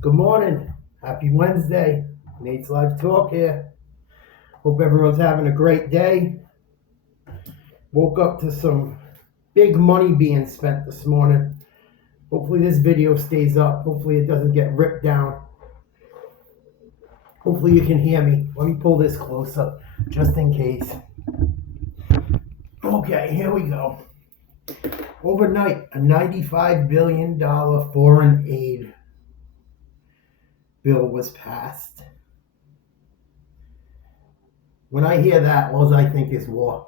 Good morning. Happy Wednesday. Nate's Live Talk here. Hope everyone's having a great day. Woke up to some big money being spent this morning. Hopefully, this video stays up. Hopefully, it doesn't get ripped down. Hopefully, you can hear me. Let me pull this close up just in case. Okay, here we go. Overnight, a $95 billion foreign aid bill was passed. When I hear that, all I think is war.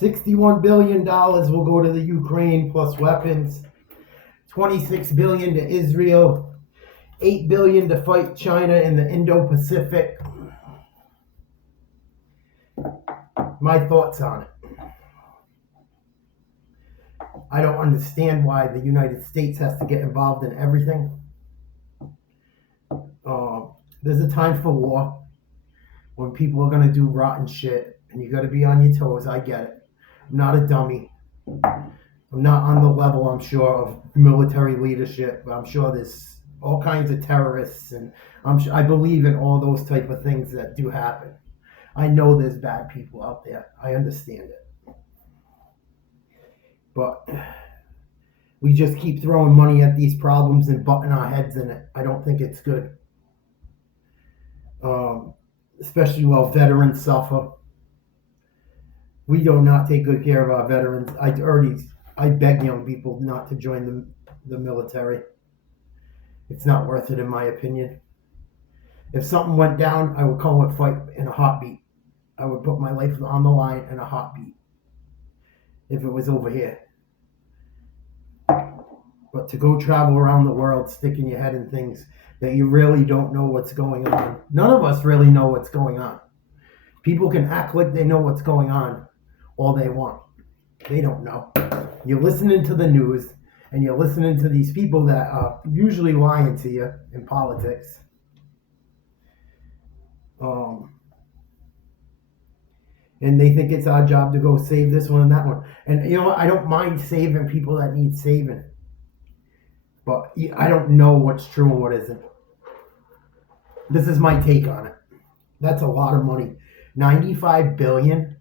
$61 billion will go to the Ukraine plus weapons, $26 billion to Israel, $8 billion to fight China in the Indo-Pacific. My thoughts on it. I don't understand why the United States has to get involved in everything. There's a time for war when people are going to do rotten shit, and you got to be on your toes. I get it. I'm not a dummy. I'm not on the level, I'm sure, of military leadership. I'm sure there's all kinds of terrorists, and I believe in all those type of things that do happen. I know there's bad people out there. I understand it. But we just keep throwing money at these problems and butting our heads in it. I don't think it's good. Especially while veterans suffer. We do not take good care of our veterans. I beg young people not to join the military. It's not worth it, in my opinion. If something went down, I would call it fight in a heartbeat. I would put my life on the line in a heartbeat if it was over here. But to go travel around the world sticking your head in things that you really don't know what's going on. None of us really know what's going on. People can act like they know what's going on all they want. They don't know. You're listening to the news and you're listening to these people that are usually lying to you in politics. And they think it's our job to go save this one and that one. And you know what? I don't mind saving people that need saving. But I don't know what's true and what isn't. This is my take on it. That's a lot of money. 95 billion,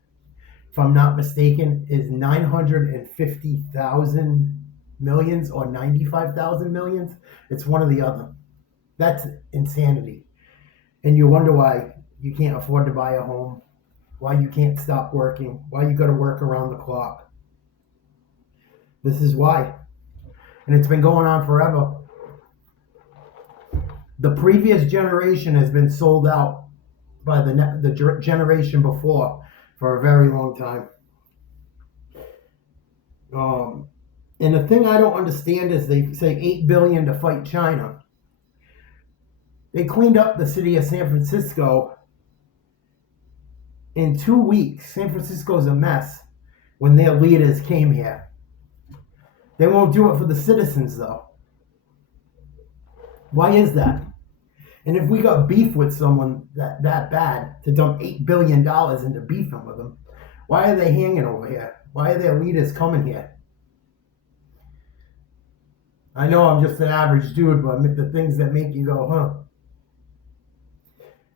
if I'm not mistaken, is 950,000 millions or 95,000 millions. It's one or the other. That's insanity. And you wonder why you can't afford to buy a home, why you can't stop working, why you got to work around the clock. This is why. And it's been going on forever. The previous generation has been sold out by the generation before for a very long time. And the thing I don't understand is they say $8 billion to fight China. They cleaned up the city of San Francisco in 2 weeks. San Francisco's a mess when their leaders came here. They won't do it for the citizens, though. Why is that? And if we got beef with someone that bad to dump $8 billion into beefing with them, why are they hanging over here? Why are their leaders coming here? I know I'm just an average dude, but the things that make you go, huh?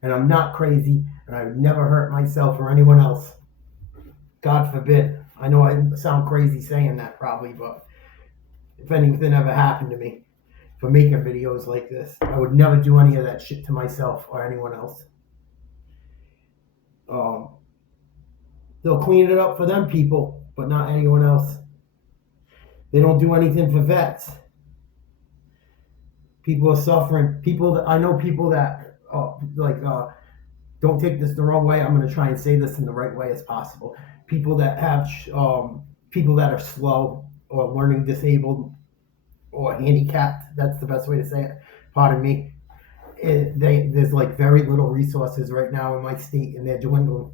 And I'm not crazy, and I would never hurt myself or anyone else. God forbid. I know I sound crazy saying that probably, but if anything ever happened to me for making videos like this, I would never do any of that shit to myself or anyone else. They'll clean it up for them people, but not anyone else. They don't do anything for vets. People are suffering. I know people that don't take this the wrong way. I'm going to try and say this in the right way as possible. People that have people that are slow or learning disabled or handicapped. That's the best way to say it. Pardon me. There's like very little resources right now in my state, and they're dwindling.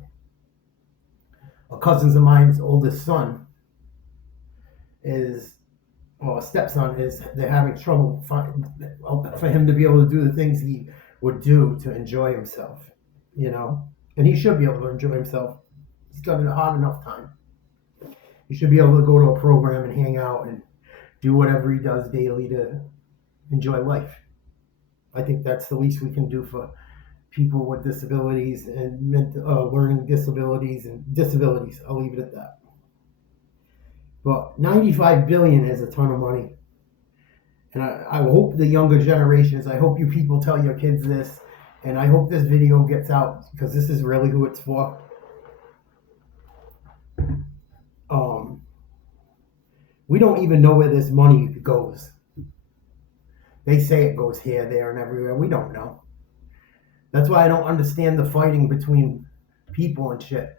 A cousin of mine's oldest son stepson is, they're having trouble for him to be able to do the things he would do to enjoy himself, and he should be able to enjoy himself. He's got a hard enough time. He should be able to go to a program and hang out and do whatever he does daily to enjoy life. I think that's the least we can do for people with disabilities and learning disabilities and disabilities. I'll leave it at that. But 95 billion is a ton of money. And I hope the younger generations, I hope you people tell your kids this, and I hope this video gets out because this is really who it's for. We don't even know where this money goes. They say it goes here, there, and everywhere. We don't know. That's why I don't understand the fighting between people and shit.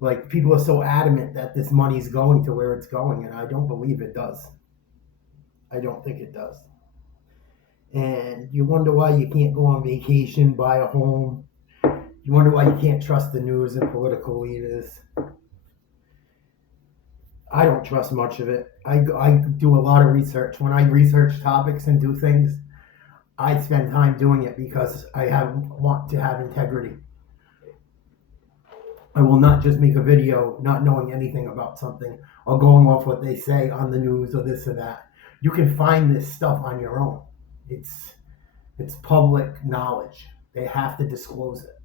Like, people are so adamant that this money's going to where it's going, and I don't believe it does. I don't think it does. And you wonder why you can't go on vacation, buy a home. You wonder why you can't trust the news and political leaders. I don't trust much of it. I do a lot of research. When I research topics and do things, I spend time doing it because I want to have integrity. I will not just make a video not knowing anything about something or going off what they say on the news or this or that. You can find this stuff on your own. It's public knowledge. They have to disclose it.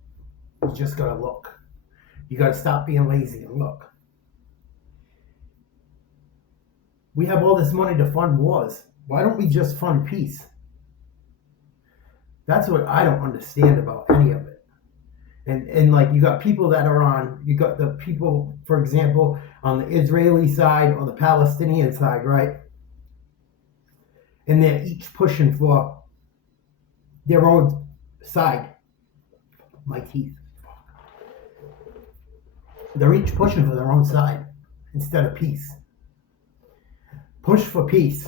You just gotta look. You gotta stop being lazy and look. We have all this money to fund wars. Why don't we just fund peace? That's what I don't understand about any of it. And like, you got people that are on, you got the people, for example, on the Israeli side or the Palestinian side, right? And they're each pushing for their own side. My teeth. They're each pushing for their own side instead of peace. Push for peace.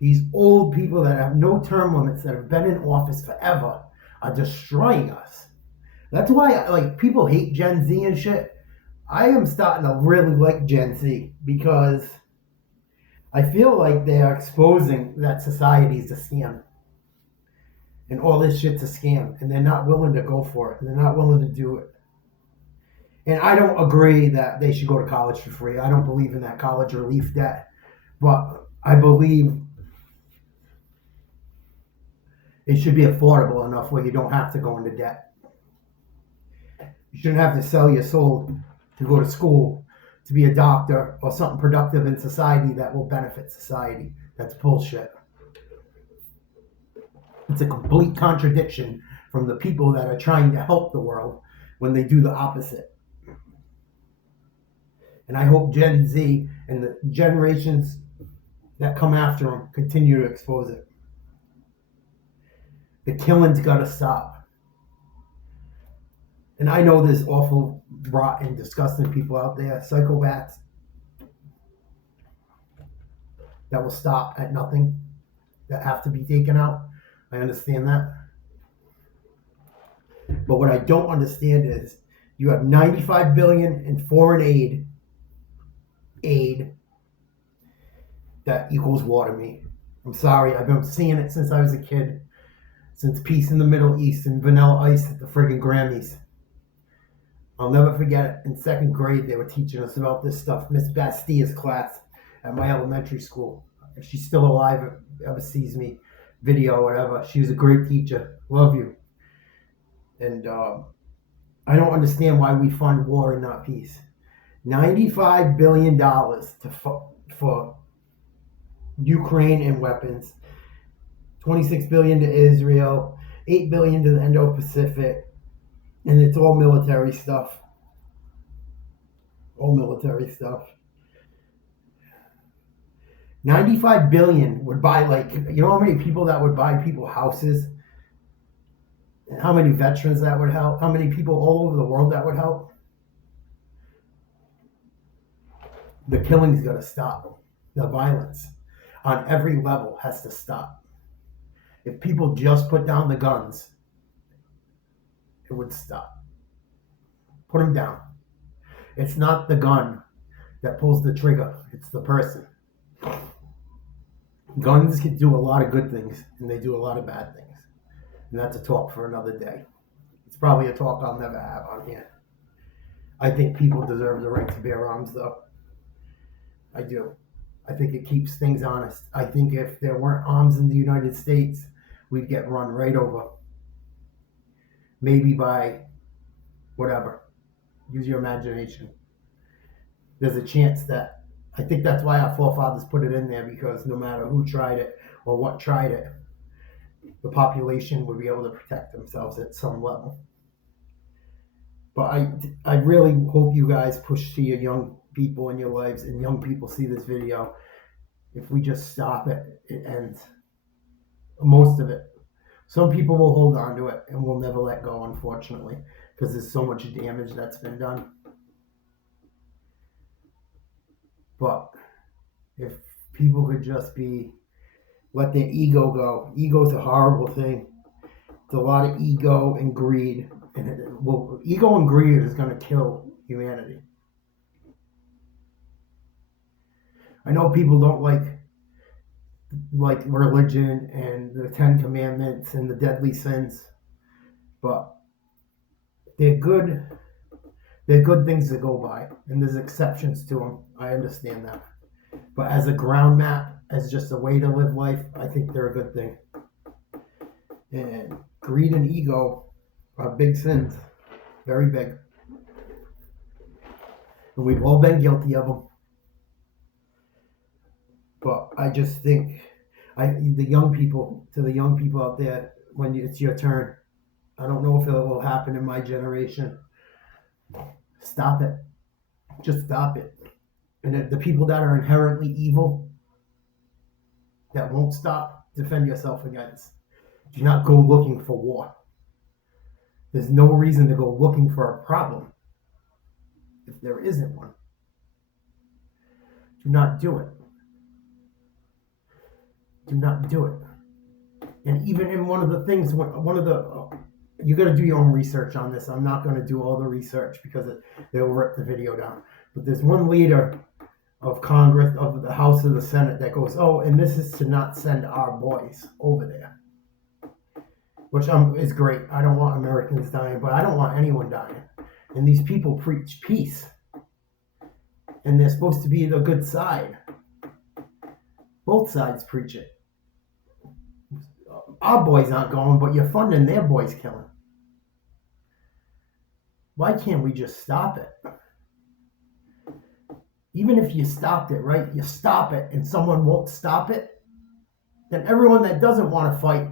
These old people that have no term limits, that have been in office forever, are destroying us. That's why, like, people hate Gen Z and shit. I am starting to really like Gen Z because I feel like they are exposing that society is a scam. And all this shit's a scam. And they're not willing to go for it. And they're not willing to do it. And I don't agree that they should go to college for free. I don't believe in that college relief debt. But I believe it should be affordable enough where you don't have to go into debt. You shouldn't have to sell your soul to go to school, to be a doctor, or something productive in society that will benefit society. That's bullshit. It's a complete contradiction from the people that are trying to help the world when they do the opposite. And I hope Gen Z and the generations that come after them continue to expose it. The killing's got to stop. And I know there's awful, rotten, disgusting people out there, psychopaths, that will stop at nothing, that have to be taken out. I understand that. But what I don't understand is you have 95 billion in foreign aid that equals war to me. I'm sorry, I've been seeing it since I was a kid. Since Peace in the Middle East and Vanilla Ice at the friggin' Grammys. I'll never forget it. In second grade, they were teaching us about this stuff. Miss Bastia's class at my elementary school. If she's still alive, ever sees me, video or whatever, she was a great teacher. Love you. And I don't understand why we fund war and not peace. $95 billion for Ukraine and weapons. $26 billion to Israel, $8 billion to the Indo-Pacific, and it's all military stuff. All military stuff. 95 billion would buy, like, you know how many people that would buy people houses? And how many veterans that would help? How many people all over the world that would help? The killing's got to stop. The violence on every level has to stop. If people just put down the guns, it would stop. Put them down. It's not the gun that pulls the trigger. It's the person. Guns can do a lot of good things, and they do a lot of bad things. And that's a talk for another day. It's probably a talk I'll never have on here. I think people deserve the right to bear arms, though. I do. I think it keeps things honest. I think if there weren't arms in the United States, we'd get run right over. Maybe by whatever. Use your imagination. There's a chance that, I think that's why our forefathers put it in there, because no matter who tried it or what tried it, the population would be able to protect themselves at some level. But I really hope you guys push to your young people in your lives, and young people see this video. If we just stop it, it ends. Most of it. Some people will hold on to it and will never let go, unfortunately, because there's so much damage that's been done. But if people could just let their ego go. Ego's a horrible thing. It's a lot of ego and greed. And ego and greed is going to kill humanity. I know people don't like religion and the 10 Commandments and the deadly sins, but they're good things to go by, and there's exceptions to them. I understand that. But as a ground map, as just a way to live life, I think they're a good thing. And greed and ego are big sins. Very big. And we've all been guilty of them. But I just think, to the young people out there, when it's your turn, I don't know if it will happen in my generation. Stop it. Just stop it. And the people that are inherently evil, that won't stop, defend yourself against. Do not go looking for war. There's no reason to go looking for a problem if there isn't one. Do not do it. Do not do it. And even in one of the things, you got to do your own research on this. I'm not going to do all the research because they'll rip the video down. But there's one leader of Congress, of the House of the Senate, that goes, oh, and this is to not send our boys over there. Which is great. I don't want Americans dying, but I don't want anyone dying. And these people preach peace. And they're supposed to be the good side. Both sides preach it. Our boys aren't going, but you're funding their boys killing. Why can't we just stop it? Even if you stopped it, right? You stop it and someone won't stop it, then everyone that doesn't want to fight,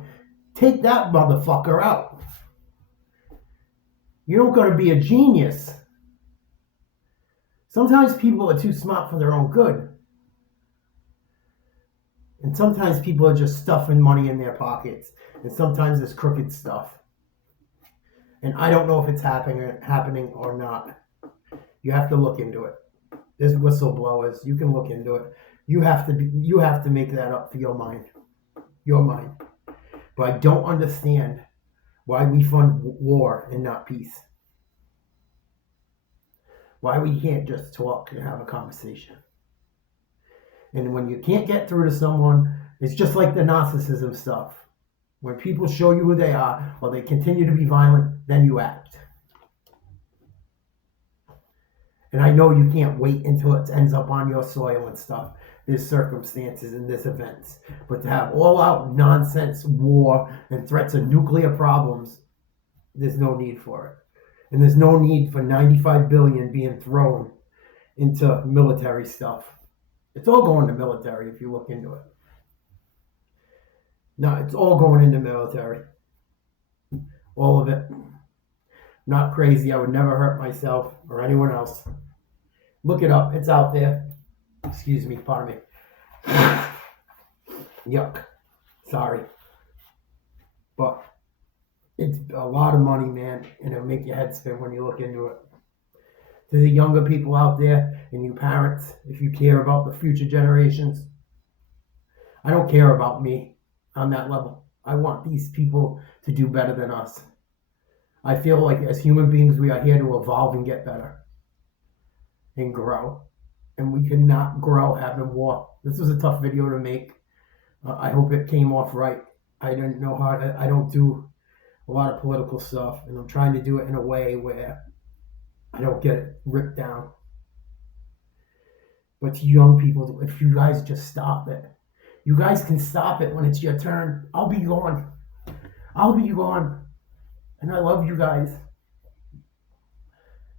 take that motherfucker out. You don't got to be a genius. Sometimes people are too smart for their own good. And sometimes people are just stuffing money in their pockets. And sometimes it's crooked stuff. And I don't know if it's happening or not. You have to look into it. There's whistleblowers. You can look into it. You have to make that up for your mind. Your mind. But I don't understand why we fund war and not peace. Why we can't just talk and have a conversation. And when you can't get through to someone, it's just like the narcissism stuff. When people show you who they are, or they continue to be violent, then you act. And I know you can't wait until it ends up on your soil and stuff. There's circumstances and there's events. But to have all-out nonsense war and threats of nuclear problems, there's no need for it. And there's no need for $95 billion being thrown into military stuff. It's all going to military if you look into it. No, it's all going into military. All of it. Not crazy. I would never hurt myself or anyone else. Look it up. It's out there. Excuse me. Pardon me. Yuck. Sorry. But it's a lot of money, man. And it'll make your head spin when you look into it. To the younger people out there and you parents, if you care about the future generations, I don't care about me on that level. I want these people to do better than us. I feel like as human beings, we are here to evolve and get better and grow. And we cannot grow having war. This was a tough video to make. I hope it came off right. I didn't know how I don't do a lot of political stuff, and I'm trying to do it in a way where I don't get it ripped down. But to young people, if you guys just stop it, you guys can stop it when it's your turn. I'll be gone. I'll be gone. And I love you guys.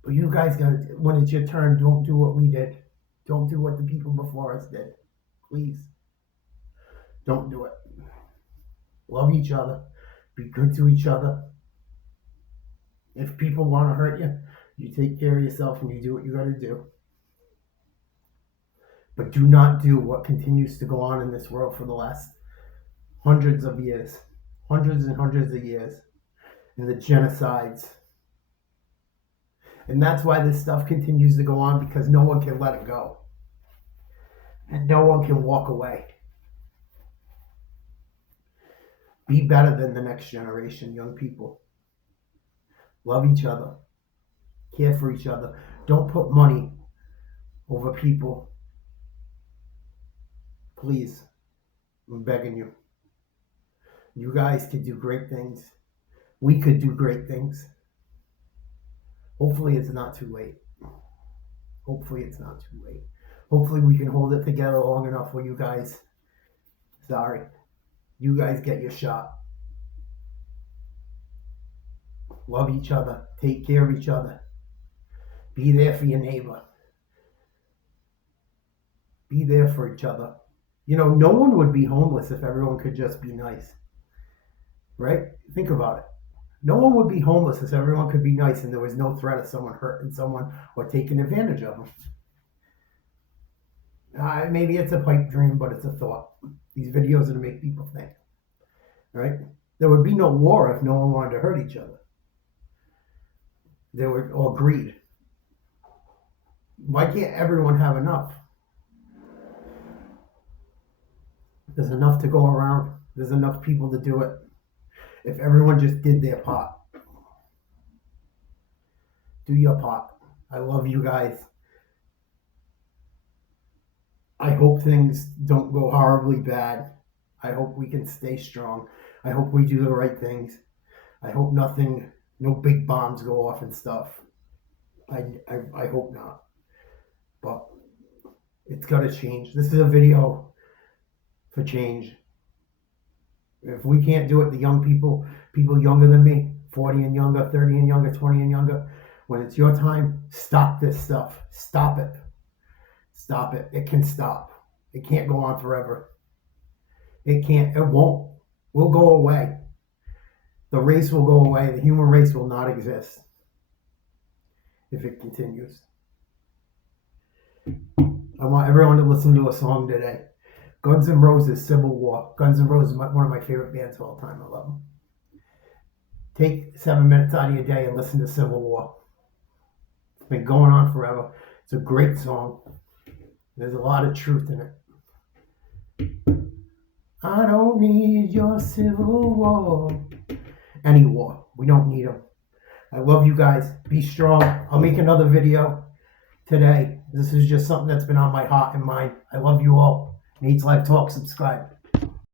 But you guys gotta, when it's your turn, don't do what we did. Don't do what the people before us did. Please. Don't do it. Love each other. Be good to each other. If people want to hurt you, you take care of yourself and you do what you gotta do. But do not do what continues to go on in this world for the last hundreds of years. Hundreds and hundreds of years. And the genocides. And that's why this stuff continues to go on, because no one can let it go. And no one can walk away. Be better than the next generation, young people. Love each other. Care for each other. Don't put money over people. Please. I'm begging you. You guys could do great things. We could do great things. Hopefully it's not too late. Hopefully it's not too late. Hopefully we can hold it together long enough where you guys, you guys get your shot. Love each other. Take care of each other. Be there for your neighbor. Be there for each other. You know, no one would be homeless if everyone could just be nice. Right? Think about it. No one would be homeless if everyone could be nice and there was no threat of someone hurting someone or taking advantage of them. Maybe it's a pipe dream, but it's a thought. These videos are to make people think. Right? There would be no war if no one wanted to hurt each other. Or greed. Why can't everyone have enough? There's enough to go around. There's enough people to do it. If everyone just did their part. Do your part. I love you guys. I hope things don't go horribly bad. I hope we can stay strong. I hope we do the right things. I hope no big bombs go off and stuff. I hope not. But it's got to change. This is a video for change. If we can't do it, the young people younger than me, 40 and younger, 30 and younger, 20 and younger, when it's your time, stop this stuff. Stop it. Stop it. It can stop. It can't go on forever. It can't. It won't. We'll go away. The race will go away. The human race will not exist if it continues. I want everyone to listen to a song today. Guns N' Roses, Civil War. Guns N' Roses is one of my favorite bands of all time. I love them. Take 7 minutes out of your day and listen to Civil War. It's been going on forever. It's a great song. There's a lot of truth in it. I don't need your civil war. Any war. We don't need them. I love you guys. Be strong. I'll make another video today. This is just something that's been on my heart and mind. I love you all. Nate's Life Talk. Subscribe.